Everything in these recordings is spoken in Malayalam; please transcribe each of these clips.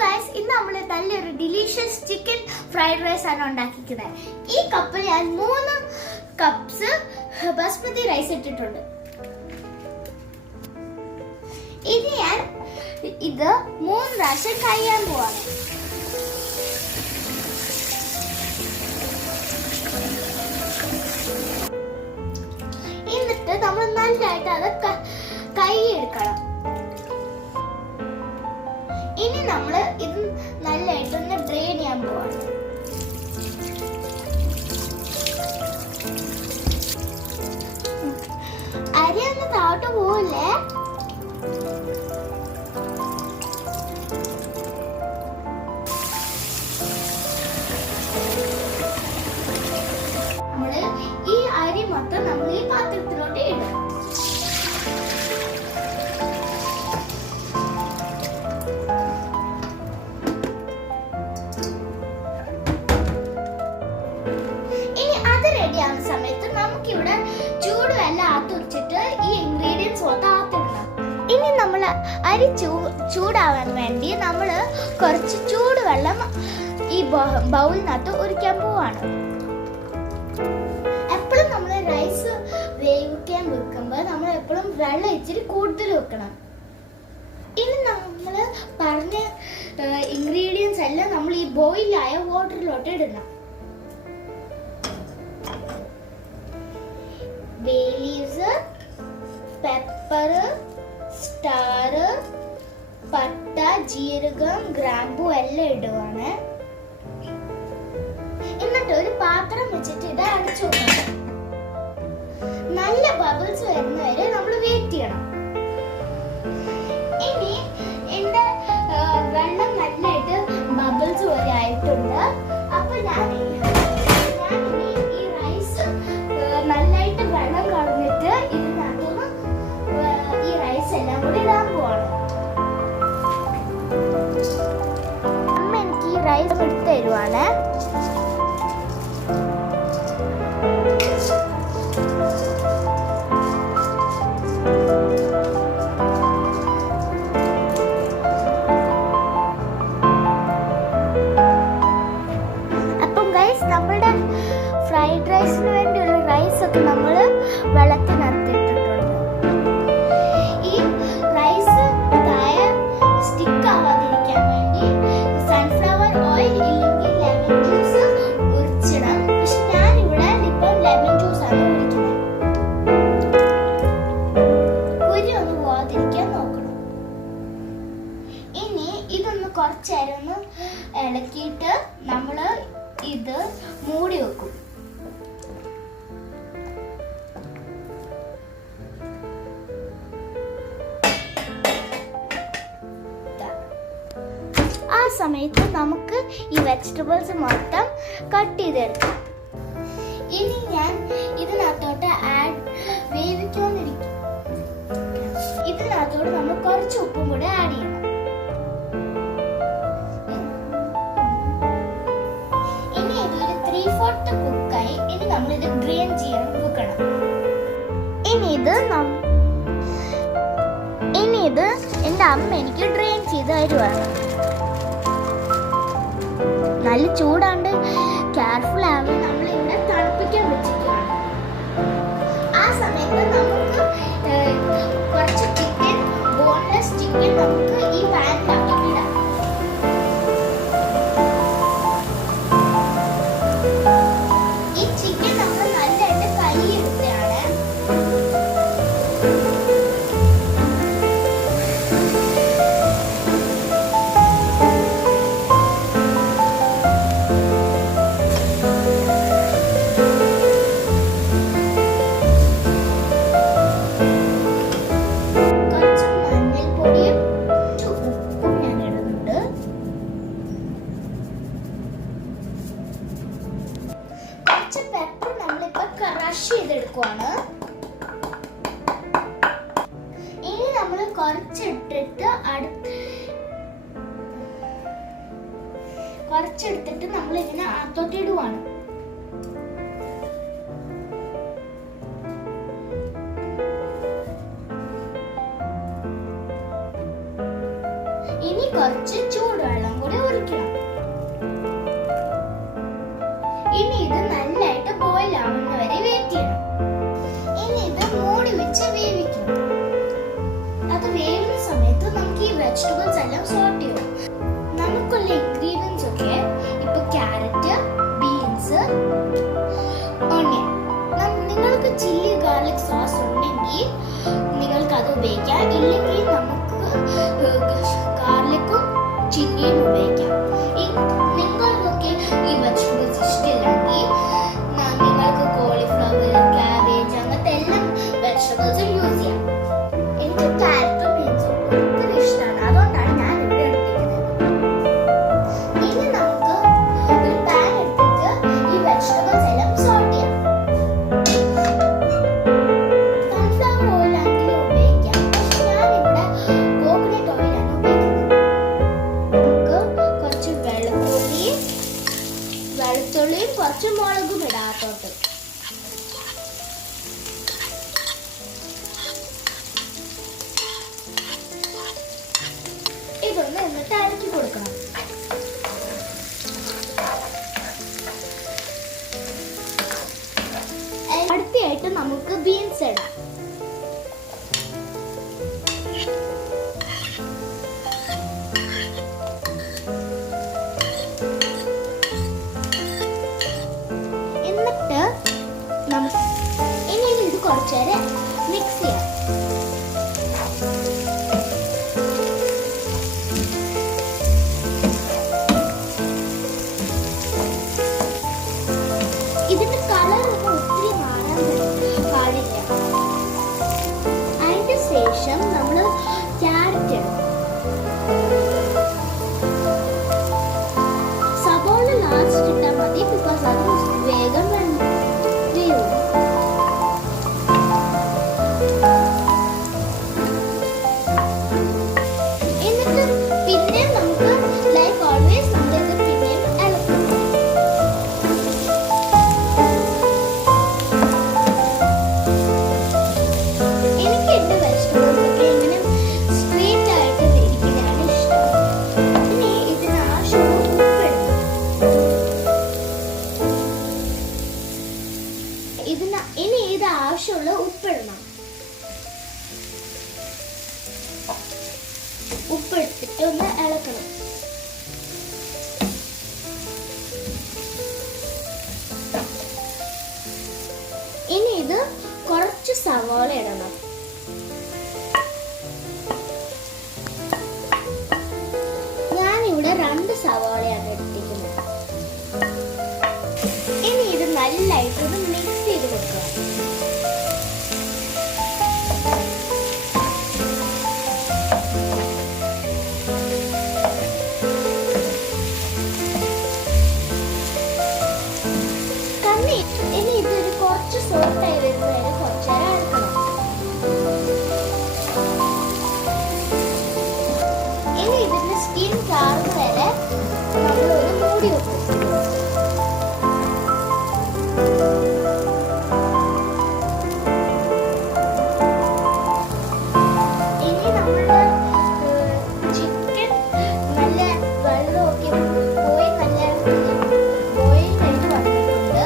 Guys, ഇന്ന് നമ്മൾ നല്ലൊരു ഡിലീഷ്യസ് ചിക്കൻ ഫ്രൈഡ് റൈസ് ആണ് ഉണ്ടാക്കിക്കുന്നത്. ഈ കപ്പിൽ ഞാൻ 3 കപ്സ് ബസ്മതി റൈസ് ഇട്ടിട്ടുണ്ട്. ഇനി ഞാൻ ഇത് 3 പ്രാവശ്യം കഴിയാൻ പോവാണ്. എന്നിട്ട് നമ്മൾ നല്ലതായിട്ട് അത് കൈയെടുക്കണം. ഇനി നമ്മൾ ഇത് നല്ലതായിട്ടൊന്ന് ഡ്രെയിൻ ചെയ്യാൻ പോവാണ്. അരി ഒന്ന് താഴോട്ട് പോവില്ലേ? നമ്മള് ഈ അരി മൊത്തം നമ്മൾ ഈ പാത്രത്തിലോട്ട് ഇടും. സമയത്ത് നമുക്ക് ഇവിടെ ചൂടുവെള്ളം ആത്തുവച്ചിട്ട് ഈ ഇൻഗ്രീഡിയൻസ് ആത്തിടണം. ഇനി നമ്മൾ അരി ചൂടാവാൻ വേണ്ടി നമ്മൾ കുറച്ച് ചൂടുവെള്ളം ഈ ബൗളിനകത്ത് ഒഴിക്കാൻ പോവാണ്. എപ്പോഴും നമ്മൾ റൈസ് വേവിക്കാൻ വെക്കുമ്പോൾ നമ്മൾ എപ്പോഴും വെള്ളം ഇച്ചിരി കൂടുതൽ വെക്കണം. ഇനി നമ്മൾ പറഞ്ഞ ഇൻഗ്രീഡിയൻസ് എല്ലാം നമ്മൾ ഈ ബോയിലായ വാട്ടറിലോട്ട് ഇടണം. Bay leaves, pepper, star, പട്ട, ജീരകം, ഗ്രാമ്പു എല്ലാം ഇടുവാണ്. എന്നിട്ട് ഒരു പാത്രം വെച്ചിട്ട് ഇത് അടച്ചു വെക്കണം. നല്ല ബബിൾസ് വരുന്നവരെ നമ്മൾ വെയിറ്റ് ചെയ്യണം. ഇനി എന്റെ വെള്ളം നല്ലതായിട്ട് ബബിൾസ് വരെ ആയിട്ടുണ്ട്. അപ്പൊ ഞാൻ നന്നായിട്ട് വെള്ളം കളഞ്ഞിട്ട് ഇതിനകത്തുനിന്ന് ഈ റൈസ് എല്ലാം കൂടി ഇടാൻ പോവാണ്. അമ്മ എനിക്ക് ഈ റൈസ് എടുത്ത് തരുവാണ്. അപ്പം ഗൈസ്, നമ്മുടെ ഫ്രൈഡ് റൈസിന് വേണ്ടിയുള്ള റൈസ് ഒക്കെ നമ്മൾ വെള്ളത്തിനകത്തിട്ടിട്ടുണ്ട്. ഈ റൈസ് താഴെ സ്റ്റിക്ക് ആവാതിരിക്കാൻ വേണ്ടി സൺഫ്ലവർ ഓയിൽ ഇല്ലെങ്കിൽ ലെമൺ ജ്യൂസ് ഒഴിച്ചിടാം. പക്ഷെ ഞാനിവിടെ ഇപ്പം ലെമൺ ജ്യൂസ് ആണ് ഒഴിക്കുന്നത്. കുരു ഒന്ന് പോവാതിരിക്കാൻ നോക്കണം. ഇനി ഇതൊന്ന് കുറച്ചേരം ഒന്ന് ഇളക്കിയിട്ട് നമ്മൾ ഇത് മൂടി വെക്കും. ആ സമയത്ത് നമുക്ക് ഈ വെജിറ്റബിൾസ് മൊത്തം കട്ട് ചെയ്തെടുക്കാം. ഇനി ഞാൻ ഇതിനകത്തോട്ട് വേവിക്കാനിരിക്കും. ഇതിനകത്തോട്ട് നമ്മൾ കുറച്ച് ഉപ്പും കൂടെ ആഡ് ചെയ്യണം. ഇനി ഇതൊരു 3/4 കുക്കായി. ഇനി നമ്മൾ ഇത് ഡ്രെയിൻ ചെയ്യാൻ വെക്കണം. ഇനി ഇത് എൻ്റെ അമ്മ എനിക്ക് ഡ്രെയിൻ ചെയ്ത് തരുവാണ്. നല്ല ചൂടാണ്ട് കെയർഫുൾ ആവും. നമ്മൾ ഇവിടെ തണുപ്പിക്കാൻ വെച്ചിരിക്കുകയാണ്. ആ സമയത്ത് നമുക്ക് കുറച്ച് ചിക്കൻ, ബോൺലെസ് ചിക്കൻ നമുക്ക് ഈ പാനിലാക്കി ഇടാം. ഈ ചിക്കൻ നമ്മൾ നല്ലതായിട്ട് കൈയെടുത്താണ്. പെപ്പർ നമ്മളിപ്പോ ക്രഷ് ചെയ്തെടുക്കുവാണ്. ഇനി നമ്മൾ കുറച്ചെടുത്തിട്ട് നമ്മൾ ഇതിനെ അകത്തോട്ടിടുവാണ്. ഇനി കുറച്ച് ചൂടുവെള്ളം കൂടി ഒഴിക്കണം. ഇനി ഇത് നന്നായിട്ട് ബോയിൽ ആവുന്ന വരെ വെയിറ്റ് ചെയ്യണം. ഇനി ഇത് മൂടി വെച്ച് വേവിക്കണം. അത് വേവുന്ന സമയത്ത് നമുക്ക് ഈ വെജിറ്റബിൾസ് എല്ലാം സോർട്ട് ചെയ്യണം. നമുക്കുള്ള ഇൻഗ്രീഡിയൻസ് ഒക്കെ ഇപ്പൊ ക്യാരറ്റ്, ബീൻസ്, ഓണിയൻ. നിങ്ങൾക്ക് ചില്ലി ഗാർലിക് സോസ് ഉണ്ടെങ്കിൽ നിങ്ങൾക്ക് അത് ഉപയോഗിക്കാം. ഇല്ലെങ്കിൽ നമുക്ക് ഗാർലിക്കും ചില്ലിയും ഉപയോഗിക്കാം. നിങ്ങൾക്കൊക്കെ ഈ വെജിറ്റബിൾസ് ഇഷ്ടമില്ലെങ്കിൽ നിങ്ങൾക്ക് കോളിഫ്ലവർ, ക്യാബേജ് അങ്ങനത്തെ എല്ലാം വെജിറ്റബിൾസും യൂസ് ചെയ്യാം. എനിക്ക് ക്യാരറ്റും ബീൻസും ഒത്തിരി ഇഷ്ടമാണ്. അതുകൊണ്ടാണ് ഞാൻ ഇവിടെ എടുത്തിരിക്കുന്നത്. ഇനി നമുക്ക് ഒരു പാൻ എടുത്തിട്ട് ഈ വെജിറ്റബിൾസ് എല്ലാം സോർട്ട് ചെയ്യാം. സൺഫ്ലവർ ഓയിൽ ആണെങ്കിലും ഉപയോഗിക്കാം. പക്ഷെ ഞാനിവിടെ കോക്കനട്ട് ഓയിലാണ് ഉപയോഗിക്കുന്നത്. നമുക്ക് കുറച്ച് വെളുത്തുള്ളിയും കുറച്ച് മുളകും ഇടാത്തോട്ട്. ഇതൊന്ന് എന്നിട്ട് ഇളക്കി കൊടുക്കണം. അടുത്തയായിട്ട് നമുക്ക് ബീൻസ് ഇടാം. എന്നിട്ട് ഇനി ഇത് കുറച്ചേരം മിക്സ് ചെയ്യാം. ഇതിന്റെ കളറൊന്നും ഒത്തിരി മാറാൻ പാടില്ല. അതിന്റെ ശേഷം നമ്മൾ ക്യാരറ്റ് ഇടും. സബോള ലാസ്റ്റ് ഇട്ടാൽ മതി, ബിക്കോസ് അത് വേഗം വേവും. എന്നിട്ട് പിന്നെ നമുക്ക് ലൈക്ക് ഓൾവേസ് നമ്മളിത് പിന്നെയും ഇളക്കും. എനിക്ക് എന്റെ വെജിറ്റബിൾസ് ഒക്കെ ഇങ്ങനെ സ്ട്രെയിറ്റ് ആയിട്ട് ഇരിക്കുന്നതാണ് ഇഷ്ടം. ഇനി ഇതിന് ആവശ്യമുള്ള ഉപ്പിടണം. ഇനി ഇത് ആവശ്യമുള്ള ഉപ്പിടണം. ഉപ്പിട്ടിട്ട് ഒന്ന് ഇളക്കണം. ഇനി ഇത് കുറച്ച് സവാള ഇടണം. ഞാനിവിടെ 2 സവാളയാണ് എടുത്തിരിക്കുന്നത്. ഇനി ഇത് നല്ലതായിട്ട് മിക്സ് ചെയ്ത് കൊടുക്കുക. ഇനി ഇതൊരു കുറച്ച് സോഫ്റ്റായി വരുന്ന വരെ കുറച്ച് നേരം ഇളക്കണം. ഇനി ഇതിന്റെ സ്കിൻ ചാറുന്ന വരെ നമ്മളൊരു മൂടി വെക്കും. ഇനി നമ്മുടെ ചിക്കൻ നല്ല വെള്ളമൊക്കെ പോയി നല്ല ബോയിൽ കഴിഞ്ഞ് വന്നിട്ടുണ്ട്.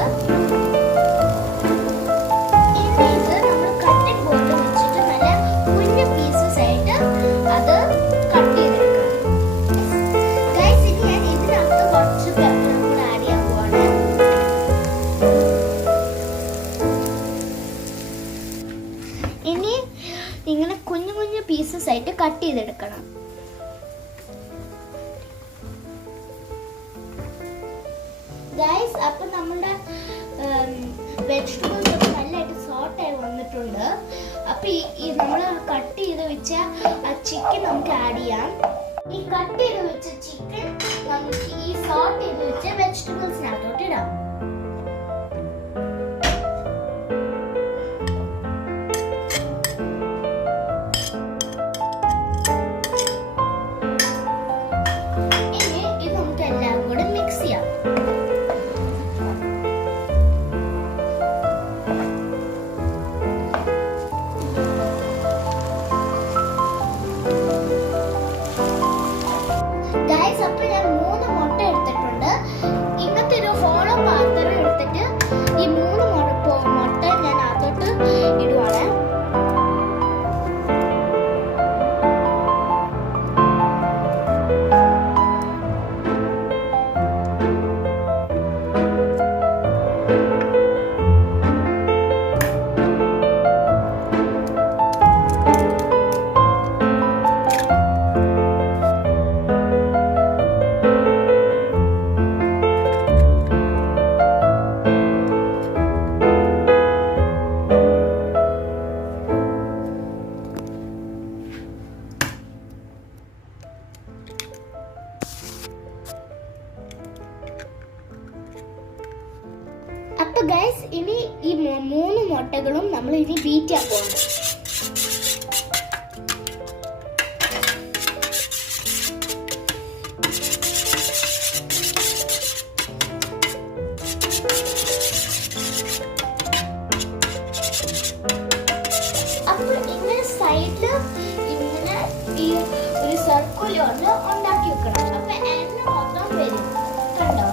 ഇനി ഇത് നമ്മൾ കട്ടിംഗ് ബോർഡ് വെച്ചിട്ട് നല്ല കുഞ്ഞു പീസസ് ആയിട്ട് അത് കട്ട് ചെയ്തെടുക്കണം. ഗൈസ്, ഇനി ഞാൻ ഇതിനകത്ത് കുറച്ച് പെപ്പർ കൂടെ ആഡ് ചെയ്യാൻ പോവാണ്. ഇനി ഇങ്ങനെ കുഞ്ഞു കുഞ്ഞു പീസസ് ആയിട്ട് കട്ട് ചെയ്തെടുക്കണം. ഗൈസ്, അപ്പൊ നമ്മുടെ വെജിറ്റബിൾസ് ഒക്കെ നല്ലതായിട്ട് സോർട്ടായി വന്നിട്ടുണ്ട്. അപ്പൊ ഈ നമ്മൾ കട്ട് ചെയ്ത് വെച്ച ചിക്കൻ നമുക്ക് ആഡ് ചെയ്യാം. ഈ കട്ട് ചെയ്ത് വെച്ച ചിക്കൻ നമുക്ക് ഈ സോർട്ട് ചെയ്ത് വെച്ച വെജിറ്റബിൾസിനകത്തോട്ട് ഇടാം. ഇനി ഇത് നമുക്ക് എല്ലാം കൂടെ മിക്സ് ചെയ്യാം. ഗൈസ്, ഇനി ഈ 3 മുട്ടകളും നമ്മൾ ഇനി ബീറ്റ് ചെയ്യാൻ പോകുന്നു. അപ്പോൾ ഇങ്ങനെ സൈഡില് ഇങ്ങനെ ഈ ഒരു സർക്കിൾ കൊണ്ട് ഉണ്ടാക്കി വെക്കണം. അപ്പൊ എണ്ണ മൊത്തം വരും. കണ്ടോ?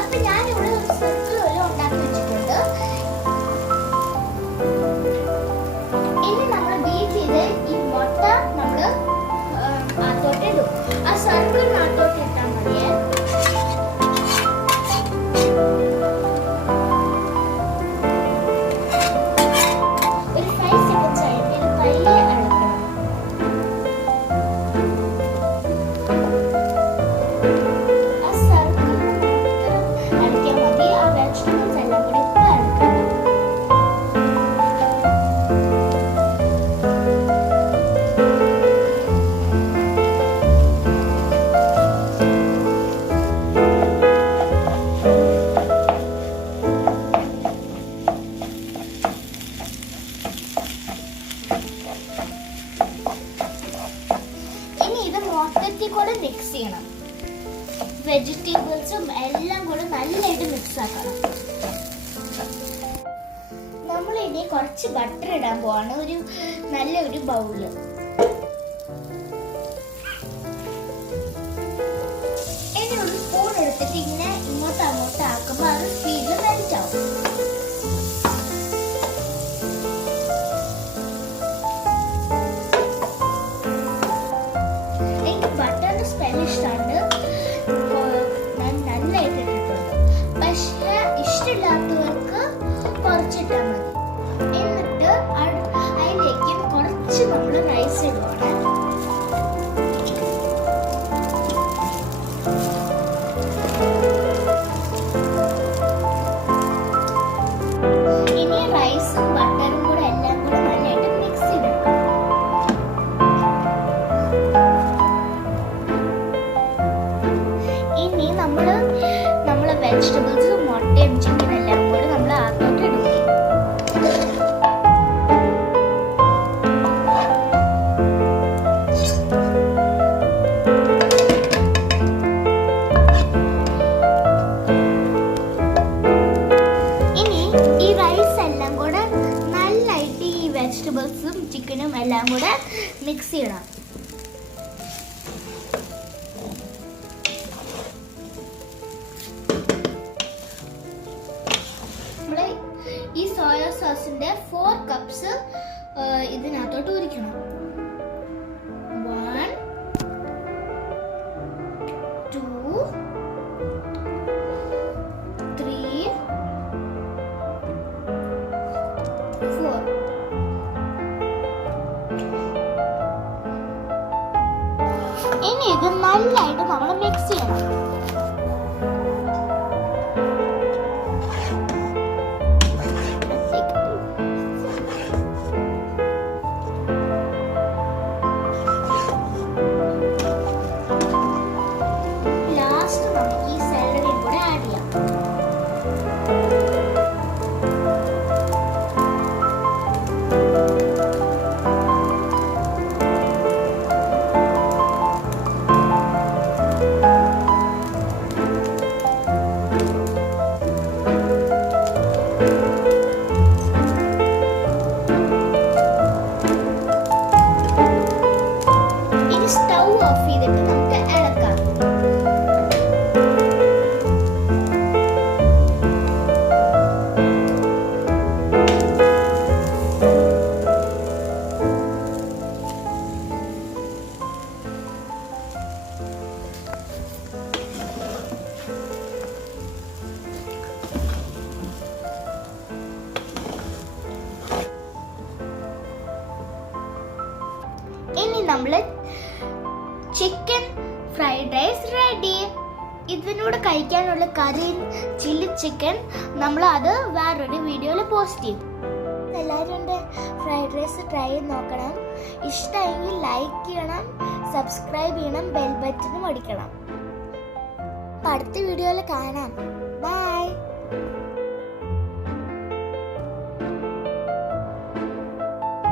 അപ്പൊ ഞാനിവിടെ ഒരു സർക്കിൾ പോലെ ഉണ്ടാക്കി വെച്ചിട്ടുണ്ട്. ഇനി നമ്മൾ ബീറ്റ് ചെയ്ത് ഈ മുട്ട നമ്മള് അകത്തോട്ടിടും. ആ സർക്കിളിനകത്തോട്ട് ഇട്ടാൽ മതിയേ. ഒരു 5 seconds ആയിട്ട് ഇത് പയ്യെ ഇളക്കണം. ആ സർക്കിൾ ഇളക്കിയാൽ മതി. ആ വെജിറ്റബിൾസ് എല്ലാം കൂടി ഇപ്പം ഇളക്കണം. ഇനി ഇത് മൊത്തത്തിൽ കൂടെ മിക്സ് ചെയ്യണം. വെജിറ്റബിൾസും എല്ലാം കൂടെ നല്ലതായിട്ട് മിക്സ് ആക്കണം. നമ്മൾ ഇനി കുറച്ച് ബട്ടർ ഇടാൻ പോവാണ് ഒരു നല്ലൊരു ബൗളില്. ഇനി ഒരു സ്പൂൺ എടുത്തിട്ട് ഇങ്ങനെ ഇങ്ങോട്ട് അങ്ങോട്ട് ആക്കുമ്പോൾ അത് സ്പീഡിൽ മെൽറ്റ് ആവും. എനിക്ക് ബട്ടറിന്റെ സ്മെൽ ഇഷ്ടമാണ്. ഞാൻ നല്ലതായിട്ട് ഇട്ടിട്ടുണ്ട്. പക്ഷെ ഇഷ്ടമില്ലാത്തവർക്ക് കുറച്ചിട്ടാൽ മതി. എന്നിട്ട് അതിലേക്ക് കുറച്ച് നമ്മൾ റൈസ് ഇടുവാണ്. ഇനി റൈസും ബട്ടറും കൂടെ എല്ലാം കൂടെ നല്ലതായിട്ട് മിക്സ് ചെയ്തെടുക്കണം. ഇനി നമ്മള് വെജിറ്റബിൾസും മുട്ടയും ചിക്കനും എല്ലാം കൂടെ നമ്മൾ അകത്തോട്ട് ഇടും. ഇനി ഈ റൈസ് എല്ലാം കൂടെ നല്ലതായിട്ട് ഈ വെജിറ്റബിൾസും ചിക്കനും എല്ലാം കൂടെ മിക്സ് ചെയ്യണം. നമ്മള് ഈ സോയ സോസിന്റെ 4 കപ്സ് ഇതിനകത്തോട്ട് ഒഴിക്കണം. 1 2 3 4. ഇനി ഇത് നല്ലതായിട്ട് നമ്മൾ മിക്സ് ചെയ്യണം. ലാസ്റ്റ് നമുക്ക് ഈ സാലഡിയും കൂടെ ആഡ് ചെയ്യാം. ഇനി സ്റ്റൗ ഓഫ് ചെയ്തിട്ട് നമുക്ക് ഇളക്കാം. ഇനി നമ്മള് ചിക്കൻ ഫ്രൈഡ് റൈസ് റെഡി. ഇതിനോട് കഴിക്കാനുള്ള കറി ചില്ലി ചിക്കൻ നമ്മൾ അത് വേറൊരു വീഡിയോയിൽ പോസ്റ്റ് ചെയ്യും. എല്ലാവരും എൻ്റെ ഫ്രൈഡ് റൈസ് ട്രൈ ചെയ്ത് നോക്കണം. ഇഷ്ടമെങ്കിൽ ലൈക്ക് ചെയ്യണം, സബ്സ്ക്രൈബ് ചെയ്യണം, ബെൽ ബട്ടണും അടിക്കണം. അടുത്ത വീഡിയോയിൽ കാണാം. ബൈ.